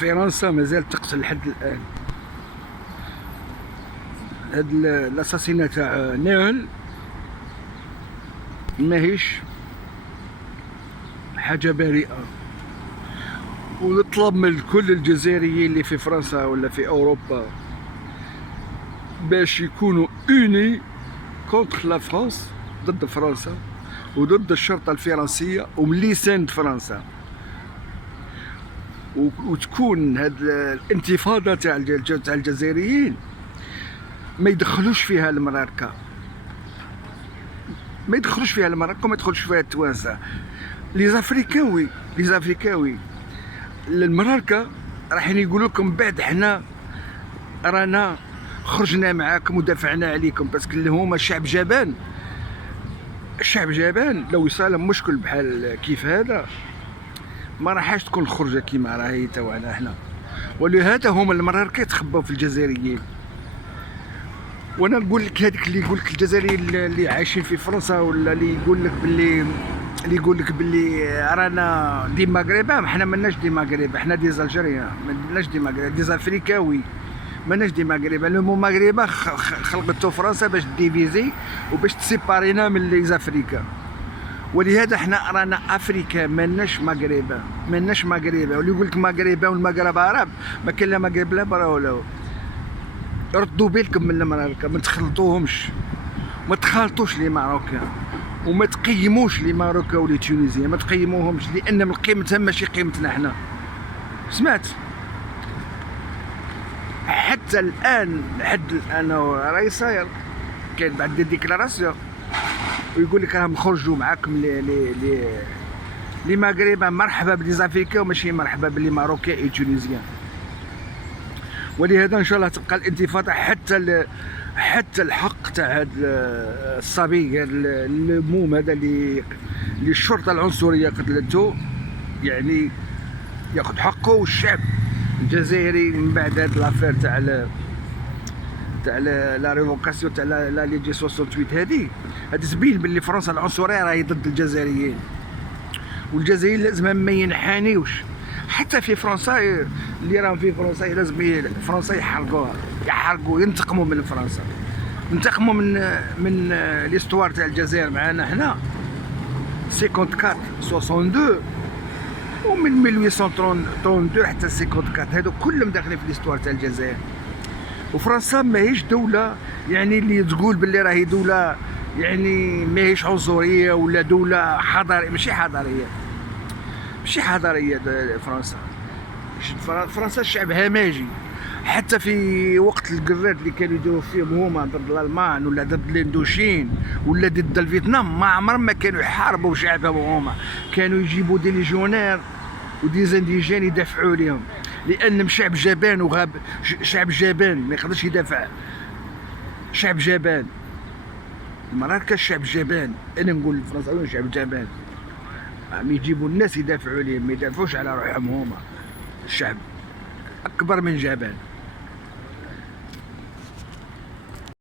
فرنسا مازال تقتل لحد الان. هاد الاساسينا تاع ناهل ماهيش حاجه بريئه، ونطلب من كل الجزائريين اللي في فرنسا ولا في اوروبا باش يكونوا اوني كونتر لا فرانس، ضد فرنسا وضد الشرطه الفرنسيه وملي ساند فرنسا، وتكون هاد الانتفاضه تاع الجزائريين ما يدخلوش فيها المراركه، ما يدخلوش فيها المراركه وما يدخلوش فيها التوانسه. لي زافريكاوي المراركه راح يقولوا لكم بعد حنا رانا خرجنا معاكم ودافعنا عليكم، باسكو اللي هما الشعب جبان لو يصالهم مشكل بحال كيف هذا ما راحش تكون خرجه كيما راهي تاعنا حنا. ولهذا هما المراركه يتخباو في الجزائريين. وانا نقول لك هذيك اللي يقول لك الجزائريين اللي عايشين في فرنسا ولا اللي يقول لك باللي رانا دي مغربه، حنا ماناش دي مغربه، حنا دي زالجيريان، ماناش دي مغربه، دي زافريكاوي، ماناش دي مغربه. لو مو مغربه خلقتو فرنسا باش ديفيزي وباش تسيبارينا من لي زافريكا. ولهذا حنا رانا افريكا، ماناش مغربه. واللي يقول لك مغربه والمغرب عرب، ما كاين لا مغرب لا برا ولا. ردوا بالكم من المراركه، ما تخلطوهمش، ما تخالطوش لي ماروكان، وما تقيموش لي ماروكا ولي تونيزيا، ما تقيموهمش، لان من قيمتهم ماشي قيمتنا حنا. سمعت؟ حتى الان راهي صاير كاين بعد دي ديكلاراسيون ويقول لك راهم نخرجوا معاكم لي مغربا، مرحبا بلي زافريكا وماشي مرحبا بلي ماروكا اي تونيزيان. ولهذا ان شاء الله تبقى الانتفاضه حتى الحق تاع هذا الصبي، هذا الموم هذا اللي الشرطه العنصريه قتلته، يعني ياخذ حقه. والشعب الجزائري من بعد هذه لافير تاع لا ريفوكاسيون تاع لا ليجي 68 هذه تبين باللي فرنسا العنصريه راهي ضد الجزائريين، والجزائريين لازم ما ينحانيوش. حتى في فرنسا اللي راهم في فرنسا لازم فرنسا يحرقوا ينتقموا من فرنسا، ينتقموا من ليستوار تاع الجزائر معنا حنا 54 62 ومن 1832 حتى 54 هادو كلهم داخلين في ليستوار تاع الجزائر. وفرنسا ماهيش دوله يعني اللي تقول باللي راهي دوله يعني ماهيش عنصريه ولا دوله حضاريه، ماشي حضاريه فرنسا شعب هماجي. حتى في وقت القرات اللي كانوا يديروا فيهم هما ضد الالمان ولا ضد الاندوشين ولا ضد الفيتنام، ما عمرهم ما كانوا يحاربوا شعبهم هما، كانوا يجيبوا دي ليجيونير ودي زنديجان يدافعوا لهم، لانهم شعب جبان وغاب، شعب جبان ما يقدرش يدافع، شعب جبان. المراركه شعب جبان، انا نقول الفرنساويين شعب جبان، يجيبوا الناس يدافعوا لهم، ما يدافعوش على روحهم هما. الشعب اكبر من جبان.